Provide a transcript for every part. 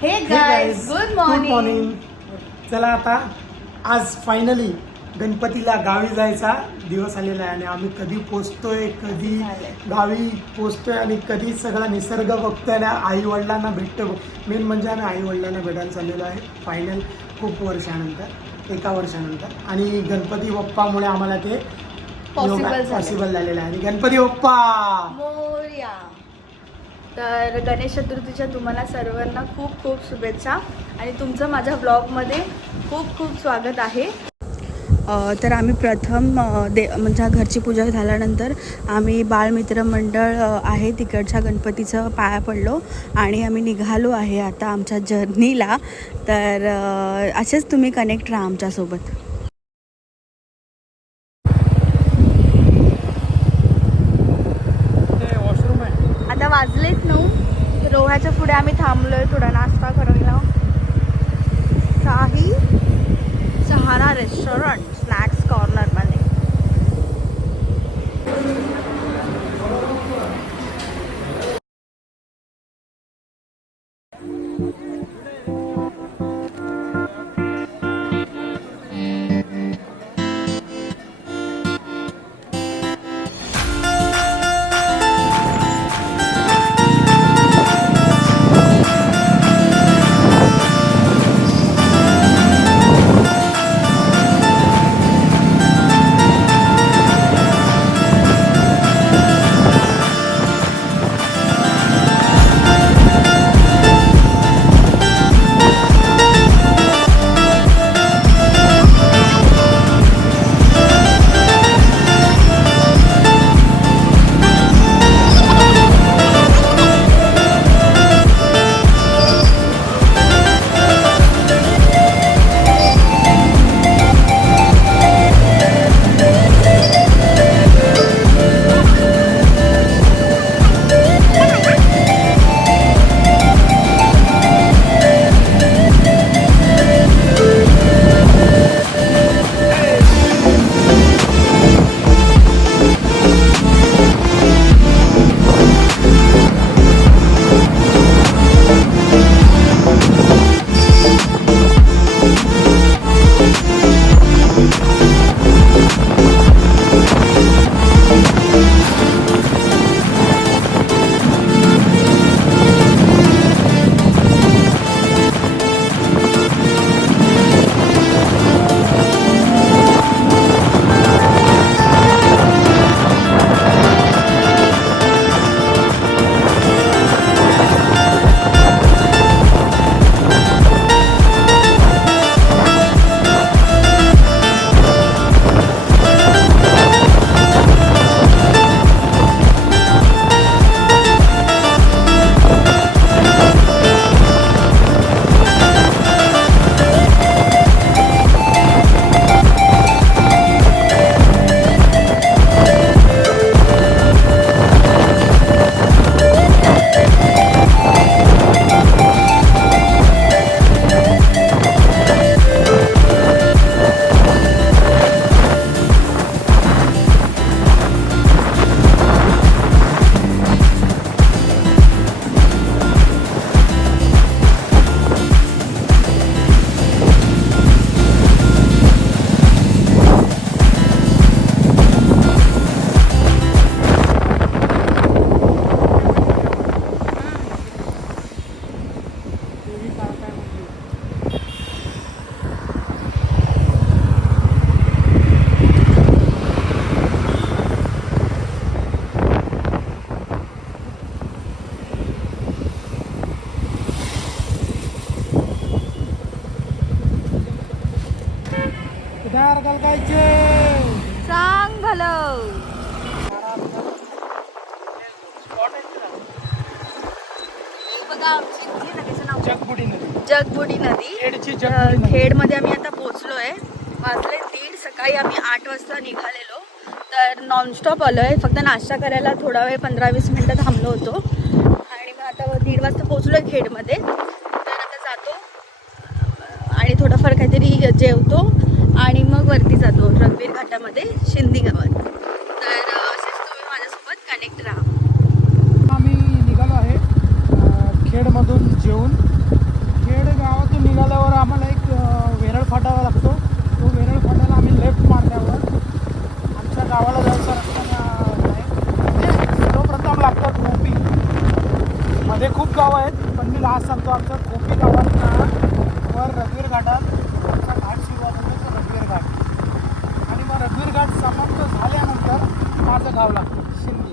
Hey guys good morning. चला आता आज फायनली गणपतीला गावी जायचा दिवस आलेला आहे आणि आम्ही कधी पोचतोय, कधी गावी पोचतोय आणि कधी सगळा निसर्ग बघतोय आणि आई वडिलांना भेटतो. मेन म्हणजे आम्ही आई वडिलांना भेटायला चाललेलो आहे फायनल खूप वर्षानंतर, 1 वर्षानंतर. आणि गणपती बाप्पामुळे आम्हाला ते पॉसिबल झालेलं आहे. आणि गणपती बाप्पा मोरया. तर गणेश चतुर्थीच्या तुम्हाला सर्वांना खूप खूप शुभेच्छा आणि तुमचं माझ्या ब्लॉगमध्ये खूप खूप स्वागत आहे. तर आम्ही प्रथम म्हणजे घरची पूजा झाल्यानंतर आम्ही बालमित्र मंडळ आहे तिकडच्या गणपतीचं पाया पडलो आणि आम्ही निघालो आहे आता आमच्या जर्नीला. तर असेच तुम्ही कनेक्ट राहा आमच्यासोबत. आता वाजलेत 9. रोह्याच्या पुढे आम्ही थांबलोय थोडा नाश्ता करायला. शाही सहारा रेस्टॉरंट स्नॅक्स कॉर्नरमध्ये. सांग भलं. बघा आमची नदीचं नाव जगबुडी नदी. खेडमध्ये आम्ही आता पोहोचलोय. वाजले 1:30. सकाळी आम्ही 8 वाजता निघालेलो. तर नॉनस्टॉप आलोय. फक्त नाश्ता करायला थोडा वेळ 15-20 मिनिटं थांबलो होतो आणि मग आता 1:30 वाजता पोहोचलोय खेडमध्ये. तर आता जातो आणि थोडंफार काहीतरी जेवतो आणि मग वरती जातो रघुवीर घाटामध्ये शिंदी गावात. तर असेच तुम्ही माझ्यासोबत कनेक्ट राहा. आम्ही निघालो आहे खेडमधून जेवून निघाल्यावर आम्हाला एक वेरळ फाटा लागतो. तो वेरळ फाट्याला आम्ही लेफ्ट मारल्यावर आमच्या गावाला जायचा रस्ता आहे. म्हणजे सर्वप्रथम लागतात खोपी. मध्ये खूप गावं आहेत पण मी लास्ट सांगतो. आमच्या खोपी गावात वर रघुवीर घाटात आमचा घाट सुरुवात होतो, तो रघुवीर घाट. आणि मग रघुवीर घाट समाप्त झाल्यानंतर माझं गाव लागतं शिंदे.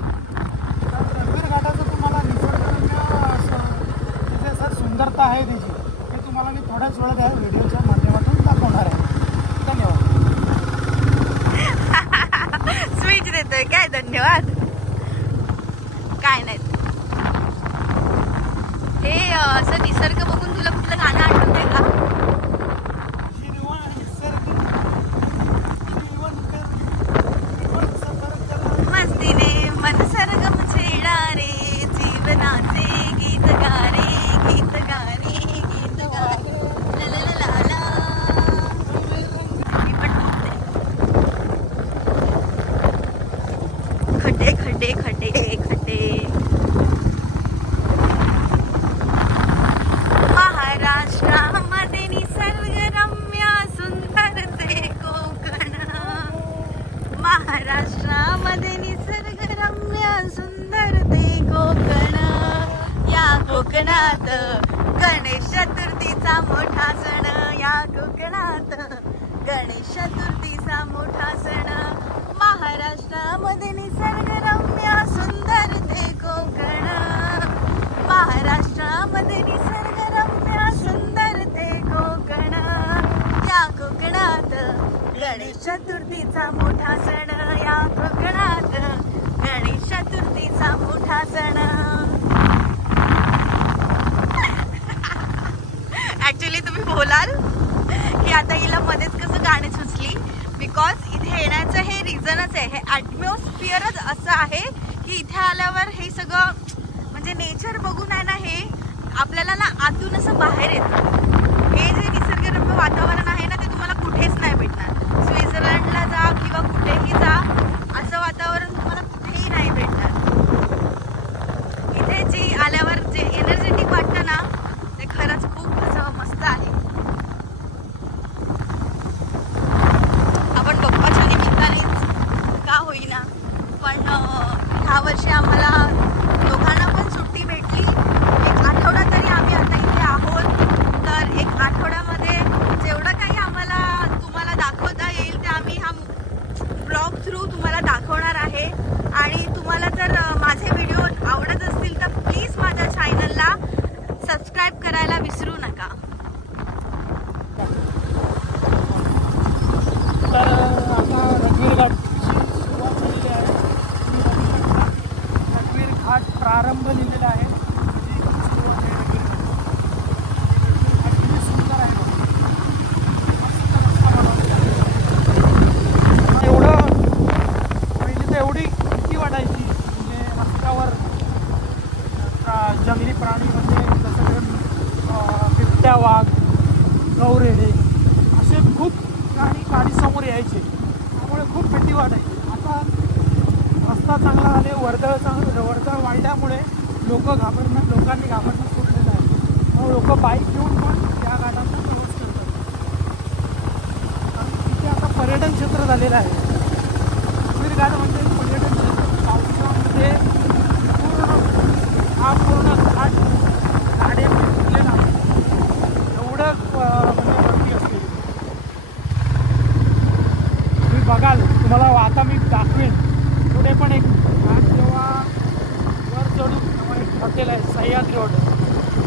तर रघुवीर घाटाचं तुम्हाला निसर्गरम्य असं तिथे सर सुंदरता आहे त्याची, ते तुम्हाला मी थोड्याच वेळात या व्हिडिओच्या माध्यमातून दाखवणार आहे. धन्यवाद. स्पीच देतोय काय? धन्यवाद काय नाही. हे असं निसर्ग बघून तुला कुठलं गाणं आठवतंय का? हिरवा निसर्ग, मस्तीने मन सरगम छेडारे, जीवनाचे गीत गारे, गीत गारे, गीत गारे, ला ला ला ला ला. मी पण बघते. खड्डे खड्डे खड्डे खड्डे. महाराष्ट्रामध्ये निसर्गरम्य सुंदर ते कोकण. महाराष्ट्रामध्ये निसर्गरम्य सुंदर ते कोकण. या कोकणात गणेश चतुर्थीचा मोठा सण. या कोकणात गणेश चतुर्थीचा मोठा सण. महाराष्ट्रामध्ये निसर्गरम्य सुंदर ते कोकण. महाराष्ट्रामध्ये निसर्गरम्य सुंदर ते कोकण. या कोकणात गणेश चतुर्थीचा मोठा सण. या कोकणात गणेश चतुर्थीचा मोठा सण. ऍक्च्युली तुम्ही बोलाल की आता हिला मध्येच कसं गाणी सुचली. बिकॉज इथे येण्याचं हे रिझनच आहे. हे ॲटमॉस्फिअरच असं आहे की इथे आल्यावर हे सगळं म्हणजे नेचर बघून आहे ना, हे आपल्याला ना आतून असं बाहेर येतं. हे जे निसर्गरम्य वातावरण आहे ना, ते तुम्हाला कुठेच नाही भेटणार. स्वित्झर्लंडला जा किंवा कुठेही जा, असं वातावरण तुम्हाला कुठेही नाही भेटणार. इथे जी आल्यावर जे एनर्जेटिक वाटतं ना, ते खरंच खूप असं मस्त आहे. आपण बाप्पाच्या निमित्तानेच का होईना पण ह्या वर्षी आम्हाला दोघांना पण सुट्टी भेटली. एक आठवडा तरी आम्ही आता इथे आहोत. तर एक आठवड्यामध्ये जेवढं काही आम्हाला तुम्हाला दाखवता येईल ते आम्ही हा ब्लॉग थ्रू तुम्हाला दाखवणार आहे. आणि तुम्हाला जर माझे व्हिडिओ आवडत असतील तर प्लीज माझ्या चॅनलला सबस्क्राईब करायला विसरू नका. तर आता रघुवीर घाटची सुरुवात झालेली आहे. रघुवीर घाट प्रारंभ लिहिलेला आहे. म्हणजे इकडून सुरुवात आहे रघुवीर घाट. रघुवीर घाट किती सुंदर आहे बघा. मस्त रस्ता बनवलेला आहे. एवढं पहिली तर एवढी भीती वाटायची. म्हणजे रस्त्यावर जंगली प्राणी म्हणजे जसं बिबट्या, वाघ, गौरेडे असे खूप प्राणी गाडी समोर यायचे. त्यामुळे खूप भीती वाटायची. आता रस्ता चांगला आले, वर्दळ वाढल्यामुळे लोकांनी घाबरणं सोडलेलं आहे. मग लोक बाईक घेऊन पण त्या घाटांना प्रवास करतात. तिथे आता पर्यटन क्षेत्र झालेलं आहे. रघुवीर घाट म्हणजे पर्यटन क्षेत्र. पावसामध्ये पूर्ण घाट गाड्यांनी फुटलेला आहे. एवढं म्हणजे गर्दी असते. तुम्ही बघाल, तुम्हाला आता मी दाखवेन पुढे पण एक घाट जेव्हा वर चढून तेव्हा एक हॉटेल आहे, सह्याद्री हॉटेल.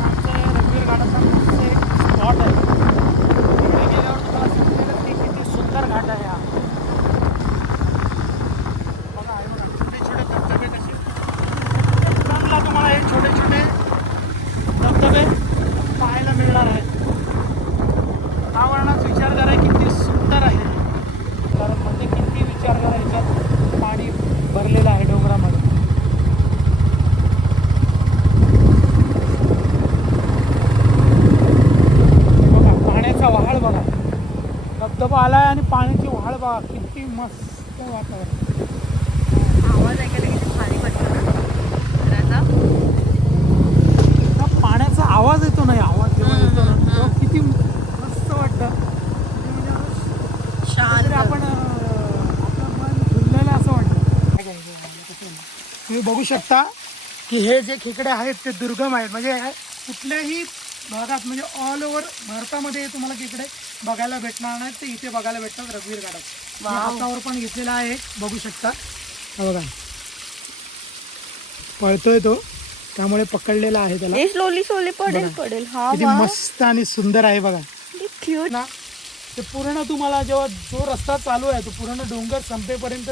आमचं रघुवीर घाटाचा एक स्पॉट आहे. तिकडे गेल्यावर तुम्हाला समजेल की किती सुंदर घाट आहे हा. बघा आहे बघा, छोटे छोटे धबधबे कसे. चांगला तुम्हाला हे छोटे छोटे धबधबे पाहायला मिळणार आहेत. वातावरणाचा विचार करा किती सुंदर आहे. कारण म्हणजे किती विचार करा, याच्यात पाणी भरलेलं आहे डोंगरामध्ये. बघा पाण्याचा वहाळ बघा. धबधबा आलाय आणि पाण्याची वहाळ बघा. किती मस्त वातावरण. आवाज ऐकायला किती भारी वाटतं ना खरं. पाण्याचा आवाज येतो नाही, आवाज जेव्हा येतो ना तेव्हा किती तुम्ही बघू शकता की हे जे खेकडे आहेत ते दुर्गम आहेत, म्हणजे कुठल्याही भागात म्हणजे ऑल ओव्हर भारतामध्ये तुम्हाला खेकडे बघायला भेटणार नाहीत, ते इथे बघायला भेटतात रघुवीर घाटात. मी हातावर पण घेतलेला आहे, बघू शकता. हा बघा पळतोय तो, त्यामुळे पकडलेला आहे त्याला. स्लोली पडेल. हा किती मस्त आणि सुंदर आहे बघा क्यूट ना. ते पूर्ण तुम्हाला जेव्हा जो रस्ता चालू आहे तो पूर्ण डोंगर संपेपर्यंत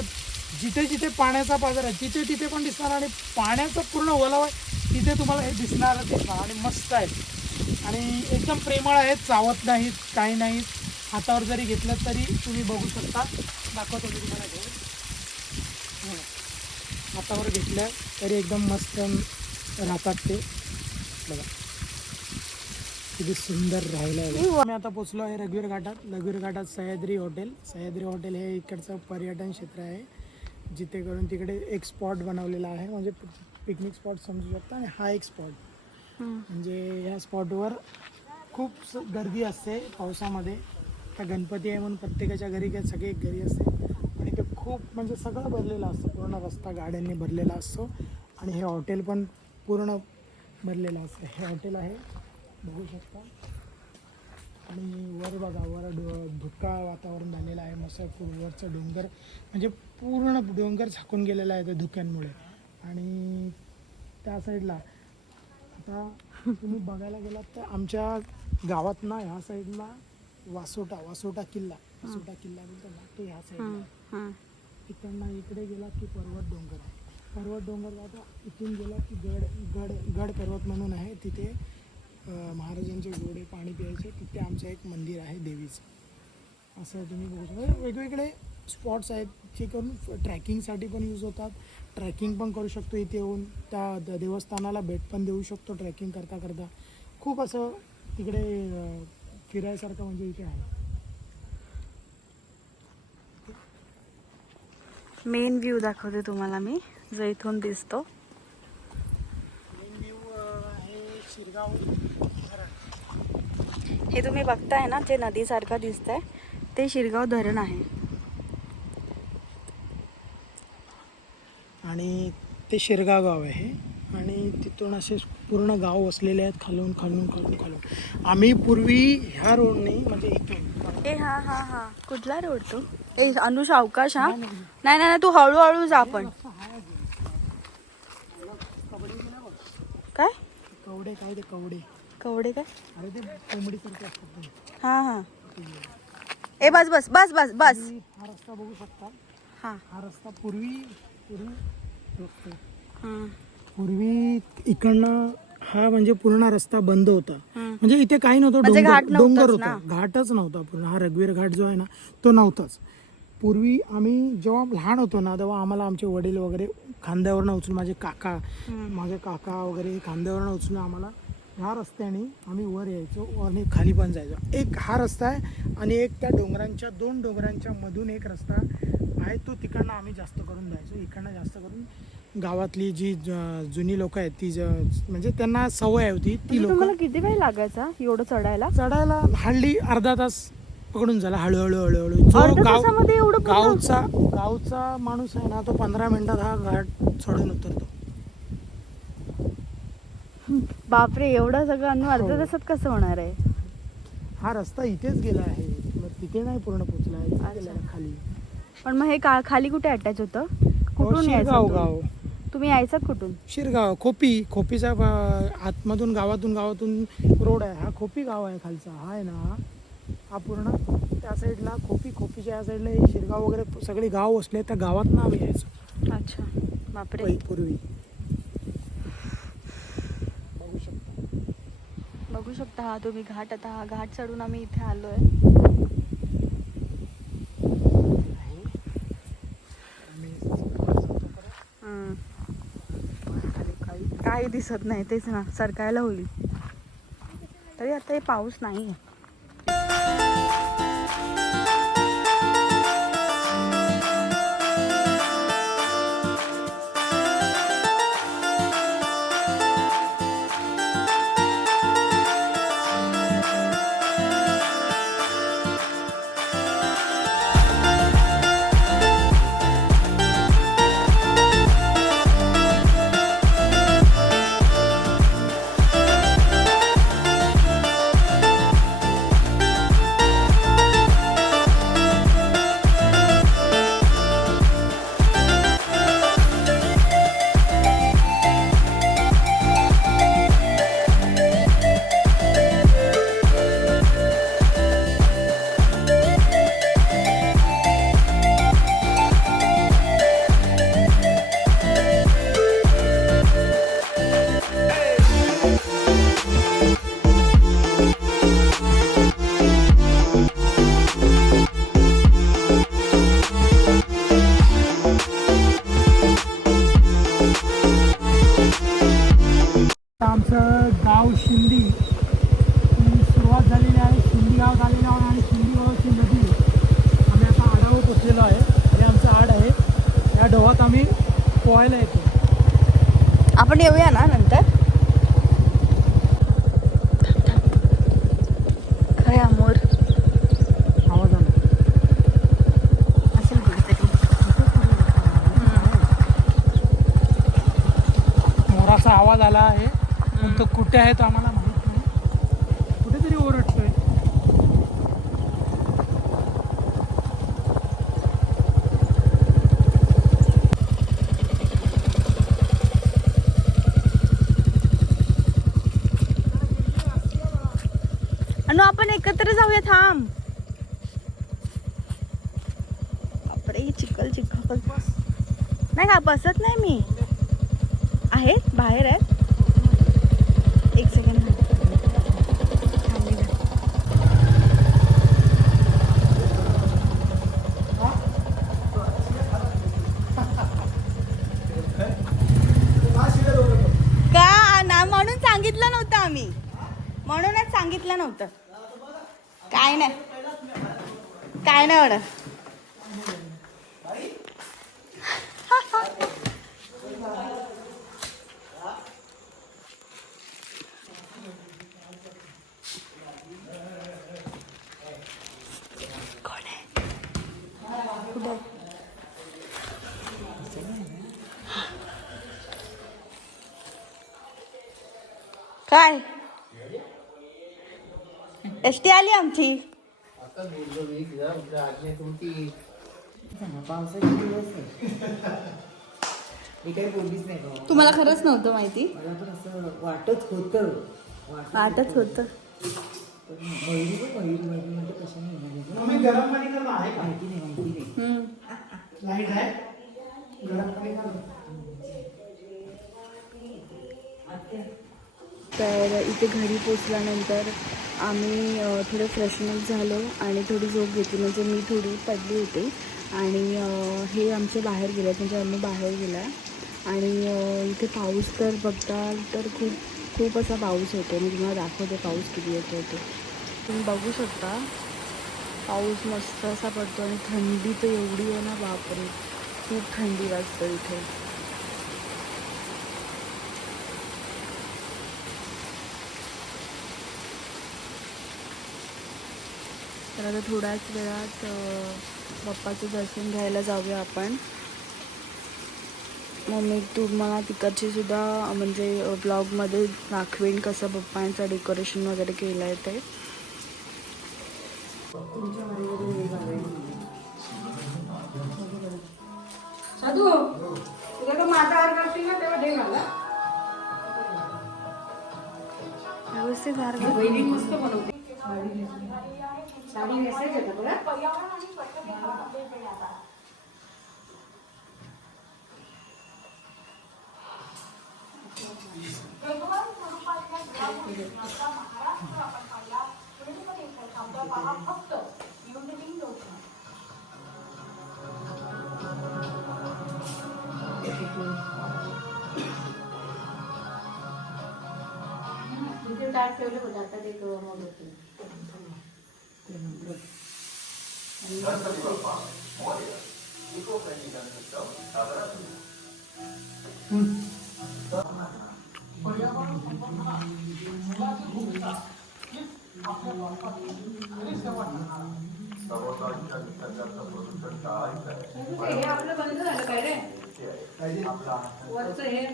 जिथे जिथे पाण्याचा बाजार आहे तिथे तिथे पण दिसणार, आणि पाण्याचा पूर्ण ओलावा आहे तिथे तुम्हाला हे दिसणार आणि मस्त आहे आणि एकदम प्रेमळ आहेत, चावत नाहीत काही नाहीत. हातावर जरी घेतलं तरी तुम्ही बघू शकता, दाखवतो मी तुम्हाला घेऊन. हातावर घेतलं तरी एकदम मस्त राहतात ते बघा, किती सुंदर राहिलं आहे. आम्ही आता पोचलो आहे रघुवीर घाटात. रघुवीर घाटात सह्याद्री हॉटेल हे इकडचं पर्यटन क्षेत्र आहे, जिथे करून तिकडे एक स्पॉट बनवलेला आहे, म्हणजे पिकनिक स्पॉट समजू शकता. आणि हा एक स्पॉट म्हणजे ह्या स्पॉटवर खूप गर्दी असते पावसामध्ये. त्या गणपती आहे म्हणून प्रत्येकाच्या घरी सगळे घरी असते, आणि ते खूप म्हणजे सगळं भरलेलं असतं, पूर्ण रस्ता गाड्यांनी भरलेला असतो, आणि हे हॉटेल पण पूर्ण भरलेलं असतं. हे हॉटेल आहे, बघू शकता. आणि वर बघा, वर धुक्काळ वातावरण झालेलं आहे, मस्त वरचं डोंगर म्हणजे पूर्ण डोंगर झाकून गेलेला आहे त्या धुक्यांमुळे. आणि त्या साईडला आता तुम्ही बघायला गेलात तर आमच्या गावात ना ह्या साईडला वासोटा किल्ला बोलतो ना, तो ह्या साईडला. तिकडनं इकडे गेला की पर्वत डोंगर आहे. पर्वत डोंगर जाता इथून गेला की गड पर्वत म्हणून आहे, तिथे महाराजांचे घोडे पाणी प्यायचे, तिथे आमचं एक मंदिर आहे देवीचं. असं तुम्ही बघू शकता. वेगवेगळे स्पॉट्स आहेत जे करून ट्रॅकिंगसाठी पण यूज होतात. ट्रॅकिंग पण करू शकतो इथे येऊन, त्या देवस्थानाला भेट पण देऊ शकतो ट्रॅकिंग करता करता. खूप असं तिकडे फिरायसारखं म्हणजे इथे आहे. मेन व्ह्यू दाखवते तुम्हाला मी, जो इथून दिसतो. मेन व्ह्यू आहे शिरगाव. हे तुम्ही बघताय ना, जे नदीसारखं दिसतंय ते शिरगाव धरण आहे. आणि ते शिरगाव गाव आहे, आणि तिथून असे पूर्ण गाव वसलेले आहेत खालून. आम्ही पूर्वी ह्या रोडने म्हणजे इथून हा कुठला रोड तो? अनुष अवकाश. हा नाही तू हळूहळू जा. आपण काय कवडे काय? अरे ते कोंबडी सारखे असतात. हा ए बस. हा रस्ता बघू शकता. हा रस्ता पूर्वी इकडनं हा म्हणजे पूर्ण रस्ता बंद होता, म्हणजे इथे काही नव्हतं, डोंगर होता, घाटच नव्हता पूर्ण. हा रघुवीर घाट जो आहे ना तो नव्हताच. पूर्वी आम्ही जेव्हा लहान होतो ना तेव्हा आम्हाला आमचे वडील वगैरे खांद्यावरनं उचलून, माझे काका वगैरे खांद्यावरनं उचलून आम्हाला ह्या रस्त्याने आम्ही वर यायचो आणि खाली पण जायचो. एक हा रस्ता आहे, आणि एक त्या दोन डोंगरांच्या मधून एक रस्ता आहे, तो तिकडनं आम्ही जास्त करून जायचो. इकडनं जास्त करून गावातली जी जुनी लोक आहेत ती म्हणजे त्यांना सवय होती ती लोक. तुम्हाला किती वेळ लागायचा एवढं चढायला? हल्ली अर्धा तास पकडून झाला, हळूहळू. जो गावचा माणूस आहे ना तो 15 मिनिटात हा घाट चढून उतरतो. बापरे, एवढं सगळं अर्ध्या तासात कसं होणार आहे? हा रस्ता इथेच गेला आहे, तिथे नाही पूर्ण पोहोचला आहे खाली. पण मग हे खाली कुठे अटॅच होतं? कुठून गाव तुम्ही यायचात कुठून? शिरगाव खोपीचा आतमधून गावातून रोड आहे. हा खोपी गाव आहे खालचा, हा आहे ना, हा पूर्ण त्या साईडला खोपीच्या या साईडला हे शिरगाव वगैरे सगळे गाव असले, त्या गावात ना आम्ही यायचो. अच्छा, बापरे. पूर्वी बघू शकता हा तुम्ही घाट. आता हा घाट चढून आम्ही इथे आलोय. काही दिसत नाही, तेच ना, सरकायला होईल. तरी आता हे पाऊस नाही आहे. गाव झालेलं आहे आणि शिंदीगावची नदी आम्ही आता आडावर पोचलेलो आहे आणि आमचं आड आहे. या डोहात आम्ही पोहायला येतो. आपण येऊया ना नंतर. काय अमोर आवाज आला असेल कुठेतरी. मोराचा आवाज आला आहे पण तो कुठे आहे तो आम्हाला माहित नाही. कुठेतरी ओरडतोय. अनु आपण एकत्र जाऊया. थांब. बापरे चिखल चिखल. नाही का बसत नाही मी. आहेत बाहेर आहेत. एक सेकंड. का ना म्हणून सांगितलं नव्हतं आम्ही. म्हणूनच सांगितलं नव्हतं. काय नाही काय नाही एवढं. कोण आहे? कुठं? काय एसटी आली आमची. पावसाचे दिवस मी काही बोललीच नाही बाबा. तुम्हाला खरंच नव्हतं माहिती. मला पण असं वाटत होतं. वाटत होतं. पण मयुरी म्हणजे कशाने येणार तुम्ही गरम पाणी करणं आहे का? माहिती नाही. लाईट आहे. गरम पाणी करणं. तर इथे घरी पोचल्यानंतर आम्ही थोडं फ्रेशनअप झालो आणि थोडी झोप घेतली. म्हणजे मी थोडी पडली होती आणि हे आमचे बाहेर गेले म्हणजे आम्ही बाहेर गेला. आणि इथे पाऊस तर बघताल तर खूप असा पाऊस होतो. मी तुम्हाला दाखवते पाऊस किती येतो ते. तुम्ही बघू शकता पाऊस मस्त असा पडतो आणि थंडी तर एवढी आहे ना बापरे. खूप थंडी वाजते इथे. तर आता थोड्याच वेळात बाप्पाचं दर्शन घ्यायला जाऊया आपण. मग मी तुम्हाला तिकडची सुद्धा म्हणजे ब्लॉगमध्ये दाखवेन कसं बाप्पांचं डेकोरेशन वगैरे केलं आहे ते. साधू तुला तर माझा हार करतील ना तेव्हा दे मला. व्यवस्थित हार बहिणी मस्त बनवते. साडी नेसायची होतं बघा. तिथे ताट ठेवले होते आता ते मग होते. हे आपलं बंद झालं काय रे वरचं हे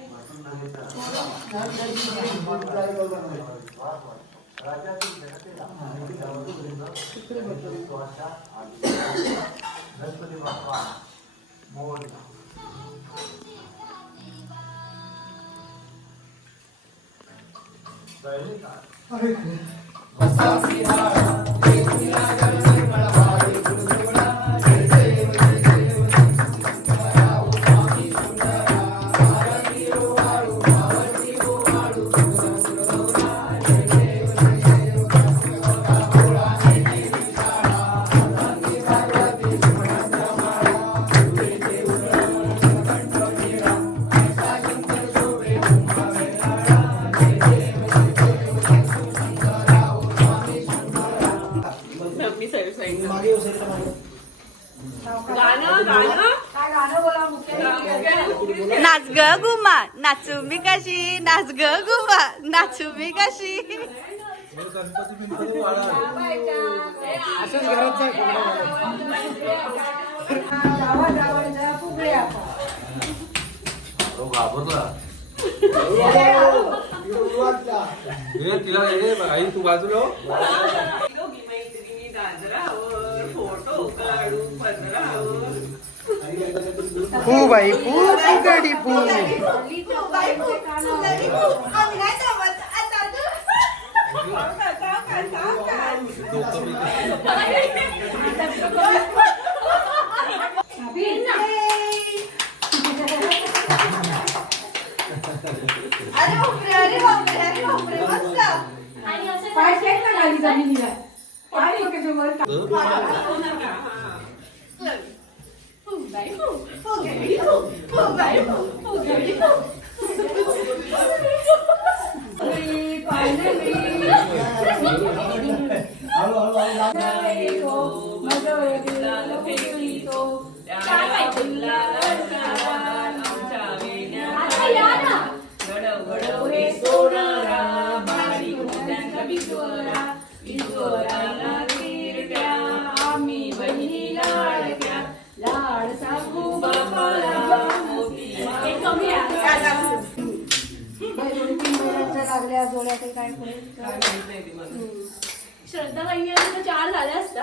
गाणं गाणं काय गाणं बोला मुख्य नाच ग गुमा नाचू मी कशी नाच ग गुमा नाचू मी कशी. असंच घरात जाय गावाजवळच्या फुगड्या तिला आई तू बाजूला खूप आई खूप फुगडी खूप. पाय टेक ना खाली जमिनीला पाय डोक्याच्या वर आम्ही बहिणी लाडक्या लाडसा खूप लागल्या जोड्या काही काय श्रद्धा वहिनी तर 4 झाल्या असता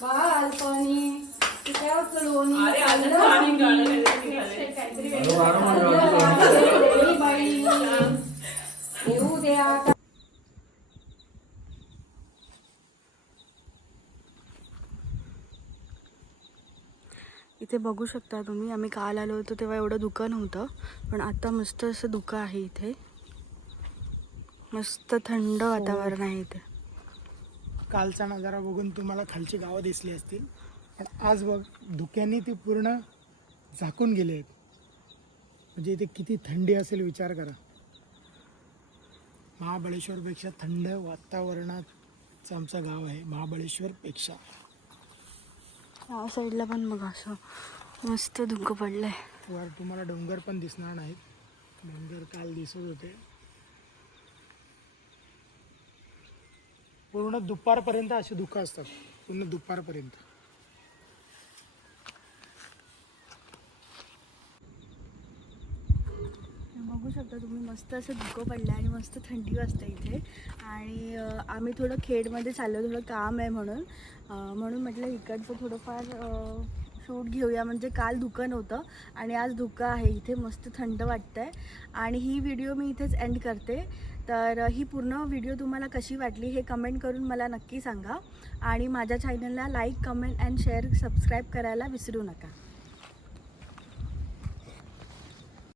बालपणी येऊ द्या. इथे बघू शकता तुम्ही, आम्ही काल आलो होतो तेव्हा एवढं धुकं नव्हतं, पण आता मस्त असं धुकं आहे. इथे मस्त थंड वातावरण आहे. इथे कालचा नजारा बघून तुम्हाला खालची गावं दिसली असतील, पण आज बघ धुक्याने ती पूर्ण झाकून गेले आहेत. म्हणजे इथे किती थंडी असेल विचार करा. महाबळेश्वरपेक्षा थंड वातावरणाचं आमचं गाव आहे महाबळेश्वरपेक्षा. या साईडला पण बघा असं मस्त धुकं पडलंय. वर तुम्हाला डोंगर पण दिसणार नाहीत. डोंगर काल दिसत होते. पूर्ण दुपारपर्यंत अशी धुकं असतात, पूर्ण दुपारपर्यंत. बघू शकता तुम्ही मस्त असं धुकं पडलं आणि मस्त थंडी वाजते इथे. आणि आम्ही थोडं खेडमध्ये चाललो, थोडं काम आहे म्हणून म्हटलं इकडचं थोडंफार शूट घेऊया. म्हणजे काल धुकं नव्हतं आणि आज धुकं आहे. इथे मस्त थंड वाटतं आहे. आणि ही व्हिडिओ मी इथेच एंड करते. तर ही पूर्ण व्हिडिओ तुम्हाला कशी वाटली हे कमेंट करून मला नक्की सांगा. आणि माझ्या चॅनलला like, comment and share, subscribe करायला विसरू नका.